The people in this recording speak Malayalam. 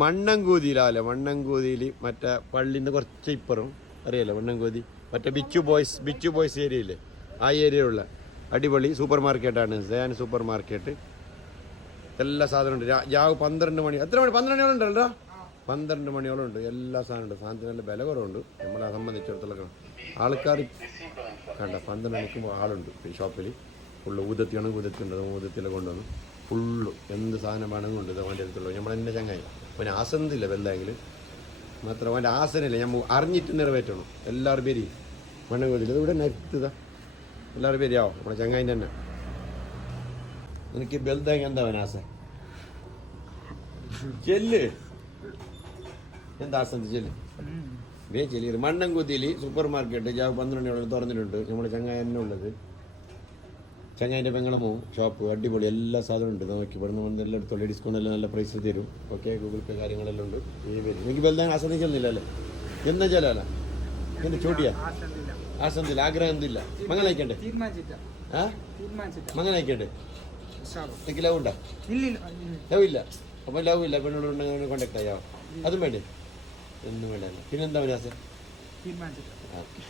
മണ്ണൻകൂതിയിലാവല്ലേ, മണ്ണൻകൂതിയിൽ മറ്റേ പള്ളിന്ന് കുറച്ച് ഇപ്പുറം അറിയാലോ മണ്ണൻകൂതി, മറ്റേ ബിച്ചു ബോയ്സ് ഏരിയയില്ലേ, ആ ഏരിയയിലുള്ള അടിപൊളി സൂപ്പർ മാർക്കറ്റാണ് സയാൻ സൂപ്പർ മാർക്കറ്റ്. എല്ലാ സാധനവും ഉണ്ട്. രാവ് 12 മണി, എത്ര മണി, 12 മണിയോളം ഉണ്ടല്ലോ, 12 മണിയോളം ഉണ്ട്. എല്ലാ സാധനം ഉണ്ട്. സാധനത്തിന് നല്ല വില കുറവുണ്ട് നമ്മളെ സംബന്ധിച്ചിടത്തോളം. ആൾക്കാർ കണ്ട 12 മണിക്കുമ്പോൾ ആളുണ്ട് ഷോപ്പിൽ. ഫുള്ള് ഊതത്തിയാണെങ്കിൽ ഊതത്തിയുണ്ട്, ഊതത്തിലെ കൊണ്ടുവന്നു ഫുള്ള് എന്ത് സാധനം വേണമെങ്കിൽ ഉണ്ട്. അവൻ്റെ അടുത്തുള്ളൂ നമ്മളെന്നെ ചങ്ങായി. പിന്നെ ആസനത്തില്ല വലുതായെങ്കിൽ മാത്രം അവൻ്റെ ആസനമില്ല, ഞാൻ അറിഞ്ഞിട്ട് നിറവേറ്റണം. എല്ലാവരും പേര് മണ്ണൻകൂതില്ല, ഇവിടെ നെത്തുതാ എല്ലാവരും പേരിയാവും നമ്മുടെ ചങ്ങായിൻ്റെ തന്നെ. എനിക്ക് വലുതായി എന്താ അവൻ ആസ ചെല്ല്, എന്താ ആസന്തി ചെല്ല് വേ ചെല്ലിയത്. മണ്ണൻകുത്തിയിൽ സൂപ്പർ മാർക്കറ്റ് 12 മണിയോളം തുറന്നിട്ടുണ്ട്. നമ്മുടെ ചങ്ങായി തന്നെ ഉള്ളത്, ചങ്ങായിൻ്റെ പെങ്ങളമോ ഷോപ്പ് അടിപൊളി, എല്ലാ സാധനവും ഉണ്ട്. നോക്കി ഇവിടുന്ന് വന്ന് എല്ലാം എടുത്തോളൂ, ഡിസ്കൗണ്ട് എല്ലാം നല്ല പ്രൈസ് തരും. ഓക്കെ, ഗൂഗിൾ പേ കാര്യങ്ങളെല്ലാം ഉണ്ട്. ഈ വരും എനിക്ക് വലുതായി ആസന്തി ചെല്ലുന്നില്ല അല്ലേ, എന്നാ ചെല്ലാല എൻ്റെ ചോട്ടിയാ ആസന്തില്ല, ആഗ്രഹം എന്തില്ല, മംഗല അയക്കണ്ടേ, മംഗല അയക്കണ്ടേ. എനിക്ക് ലവ് ഉണ്ടോ? ലവ് ഇല്ല. അപ്പം ലവ് ഇല്ല, പെണ്ണോടുണ്ടെങ്കിൽ കോണ്ടാക്ട് ആയോ? അതും വേണ്ടേ? ഒന്നും വേണ്ട. പിന്നെന്താ വിലാസം? ഓക്കെ.